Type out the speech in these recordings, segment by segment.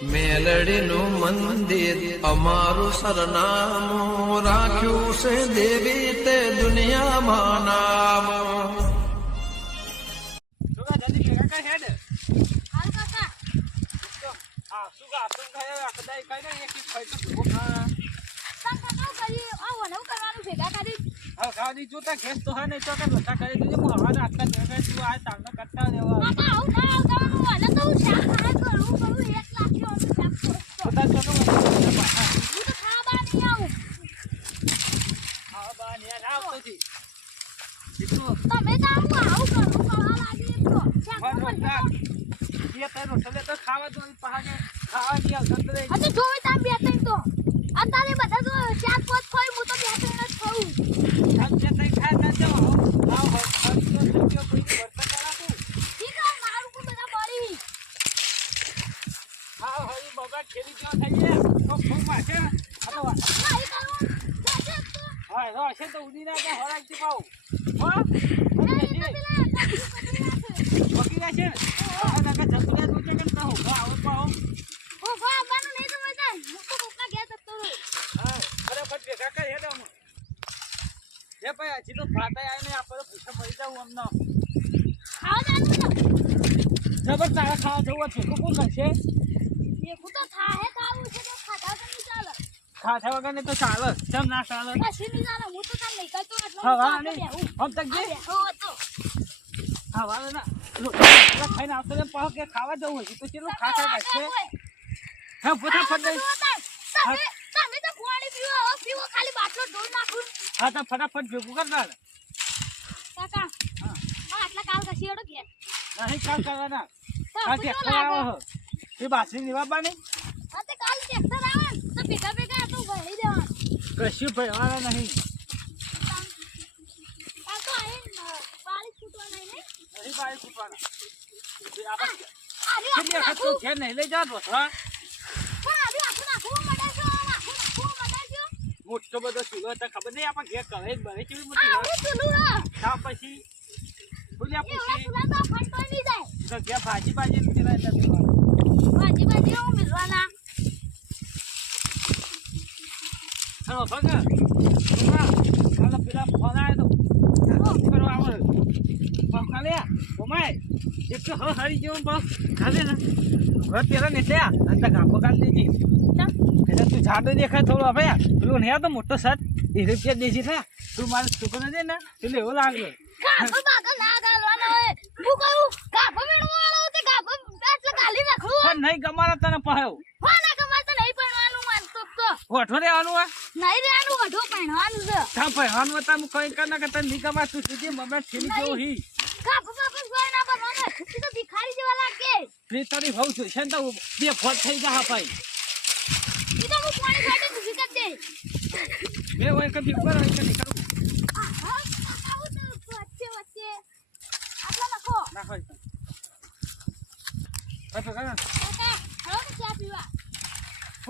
મેલડીનું મંદિર અમારું સરનામું રાખ્યું છે દેવી તે દુનિયામાં નામ. જોતા ઘેસ તો નહીં તો બધા કરી દીધું હું હવા આટલા તું આ સામનો કરતા રહેવા ખાવા તો ખાવા અત્યારે બધા તો ચાર પાંચ ખોઈ હું તો બે ત્રણ જ ખાઉં. જબર તારા ખાવા જવું છે કોણ કરશે ખાધા વગર ને તો ચાલે ચમ ના ચાલે ખાઈને આવતો પાછો કે ખાવા જવું હોય તો ચેલું ખાતા કરશે હા ફટાફટ હા તો ફટાફટ ભેગું કરતા નહીં કાલ કરવાના કાલ ટ્રેક્ટર આવો એ બાસરી નિવાબવાની કશું ભરવાના નહીં બાળી છૂટવાના ઘેર નહીં લઈ જાવ મોટો બધો ચૂલો હતા ખબર નહીં આપણે ઘેર કરે બને કેવી મોટી પછી ભૂલ્યા પૂછી ઘેર ભાજી હા ભગત પેલા ફોન આવ્યો તો કાલે ઓમાય એક તો હરી જેવું બસ ખાલે ને ઘર પેલા ને ત્યાં અંદર ગાભો કાઢી દીધી એટલે તું જાડો દેખાય થોડું હવે પેલું નહીં તો મોટો સટ એ રૂપિયા દેજી થયા તું મારે છોકરો દે ને પેલું એવું લાગ્યો નહીં ગમાના તને પાયો ઓઠો રહેવાનું હોય હા પહેવાનું હતા હું કઈ કર ના કરતા નહીં ગમા તું સીધી મમ્મી ઠેલી જેવું હી તારી ભાવ છું છે ને તો બે ફોટ થઈ જા ભાઈ બે હોય કદી ઉપર હોય કદી કરું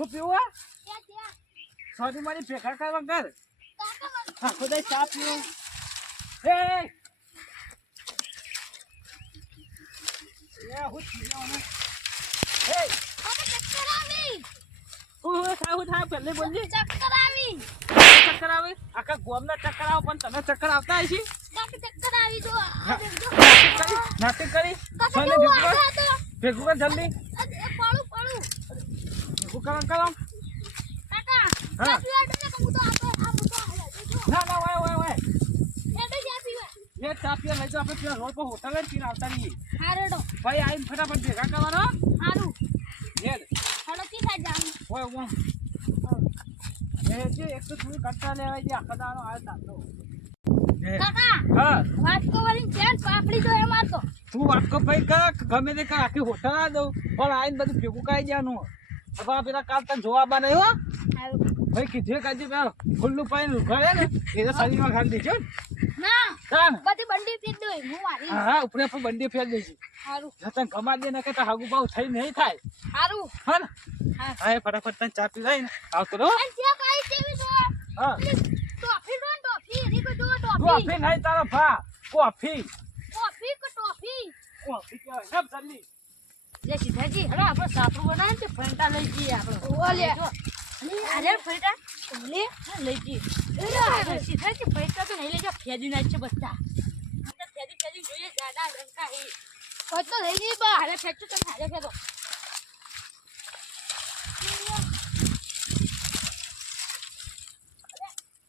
પીવા સોરી મારી ભેગા કરવા કર હા ખુદા ચા પીવો ચક્કર આવે આખા ગોમના ચક્કર આવો પણ તમે ચક્કર આવતા હશે નાટક કરી ભેગું કર જલ્દી ભેગું કરો કરો ના વાય એ ચા પીવા લઈ જાઓ આપણે પેલા રોડ પર હોટલ જ પીને આવતા રહીએ ભાઈ આવીને ફટાફટ ભેગા કરવાનો એક તો થોડું કટ્ટા લેવાય છે આખા દાડો આવે તાતો તું વાટકો ભાઈ ગમે તે આખી હોટલ આ દઉં પણ આવીને બધું ભેગું કાઢી જવાનું પેલા કાલ તને જોવા બા નહીં હો ભાઈ કીધું કાજે ખુલ્લું પાણી ઉઘાડે ને એ તો શરીરમાં ખાલી દેજો હા ઉપરે બંડી ફેર દેજો તને ગમા દે ને કે હાગુ બાવ થઈ નહીં થાય હા ફટાફટ તને ચા પી લઈને આવતો રહો હા ટોફી નહીં તારો ભા કોફી કોફી કે ટોફી કોફી કેવાય સબ જલ્દી લે સીધાજી હેડો આપણે સાપરું બનાવે ને તે ફંટા લઈ જઈએ આપણે ઓલે અરે ફંટા ઓલે લઈ જઈએ હેડો સીધાજી ફંટા તો નહીં લઈ જાવ ફેદી નાખ છે બધા ફેદી જોઈએ જ્યાદા રંકા હે કોઈ તો લઈ જઈએ બા હાલે ફેંચો તો હાલે ફેંકો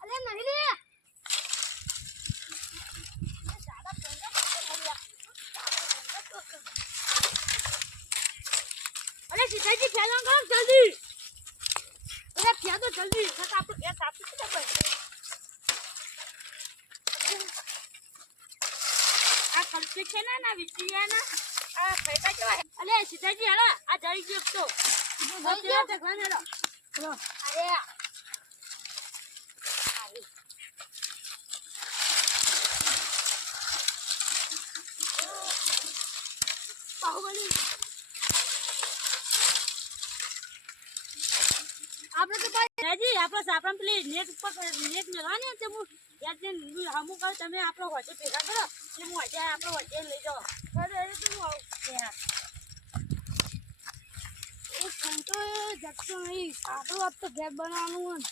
અરે નહીં લે अरे सीताजी फैलो करो जल्दी अरे फैलो जल्दी सर आप ये साफ से कर आ खर्चे છે ના વિચિયા ના આ ફેટા કેવા અલે सीताजी હાલા આ જઈ ગયો તો જઈ ગયો તો ઘણા લો ચલો અરે બાહુબલી આપણે તો ભાઈ આપણે સાપરામ પેલી નેટ ઉપર નેટ મેળવાની છે હું યાદ ને હમું કહું તમે આપણો હોટે ભેગા કરો એટલે હું હોટે આપણો હોટે લઈ જાઓ અરે એ તો હું આવું યાર એ સંતો જગતો નહીં આપણું આપ તો ઘેર બનાવવાનું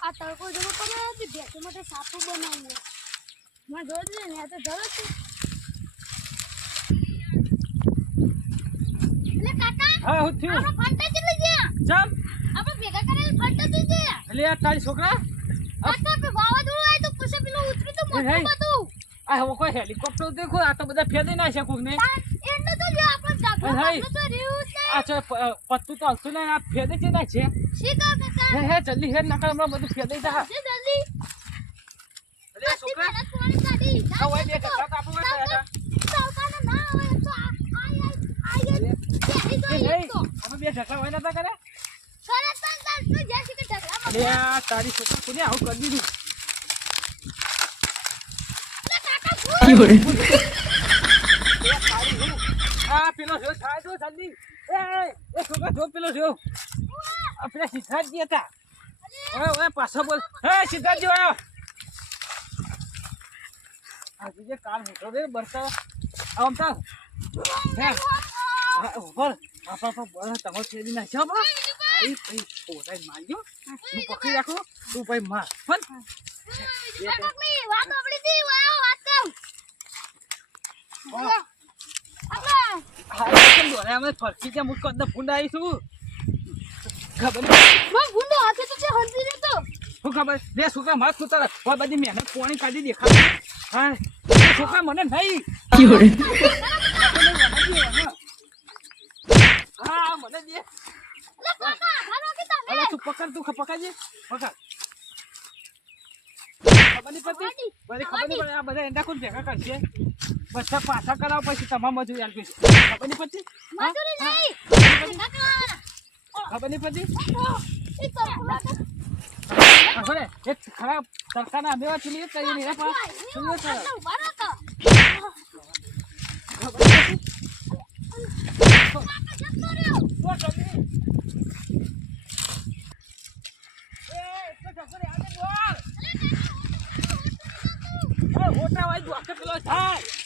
આ તડકો જવો પડે તે ભેંસો માટે સાપું બનાવવું મને જોઈ દે ને આ તો જરૂર છે એટલે કાકા હા હું થયું આપણે ફંટા કેટલી ગયા ચમ આપણે ભેગા કરેલ ફંટા થઈ ગયા એટલે આ તારી છોકરા ફંટા પે વાવાઝોડું આવ્યું તો પછી પેલું ઉતરી તો મોટું બધું આ હવે કોઈ હેલિકોપ્ટર દેખો આ તો બધા ફેદી નાખે કોક ને એને તો જો આપણે જાગો આપણે તો રીવું છે આ છે પત્તું તો હલતું ને આ ફેદી છે ના છે શીખો કાકા હે જલ્દી હે નકર હમણાં બધું ફેદી જા જલ્દી એટલે છોકરા પાણી કાઢી આ હોય બે કલાક આપો હોય સાવકાને ના આવે તો આઈ નહીં અમે બે ઢકલા હોય નતા કરે સરસ તાર તો જેસી કે ઢગલા લે આ તારી છોકરા કોને આવું કરી દીધું આ પેલો જો થાય તો જલ્દી એ છોકરા જો પેલો જો આપણે સિદ્ધાર્થજી હતા ઓય પાછો બોલ હે સિદ્ધાર્થજી આયો આ જે કામ હતો રે બરતા આમ તા હે ઉપર આપા બોલ તમે છેડી ના છો બા આઈ ભાઈ પોતાઈ માર્યો હું પકડી રાખો તું ભાઈ માર પણ કાકલી વાત આપડી થી વાત કર અમે ફરકી છે મુક કદ ફૂંડ આવીશું ખબર મન ગુંડો હાથે તો છે હંધી રે તો હું ખબર બે છોકરા માર કુતર ઓર બધી મહેનત પાણી કાઢી દેખા હા છોકરા મને નહીં હા મને દે લે કાકા ખાનો કે તમે અરે તું પકડ તું પકડજે પકડ ખબર નહીં પડતી બધી ખબર નહીં પડે આ બધા એંડા કોણ ભેગા કરશે બધા પાછા કરાવ પછી તમામ મજૂરી આલ પૈસા ખબર નહીં પડતી મજૂરી નહીં ખબર નહીં પડતી એ તો ખબર એક ખરાબ સરકારના મેવા ચીલી કરી નહીં પણ સુનિયો સર ઉભા તો હોટા વાય દો આખે પેલો થાય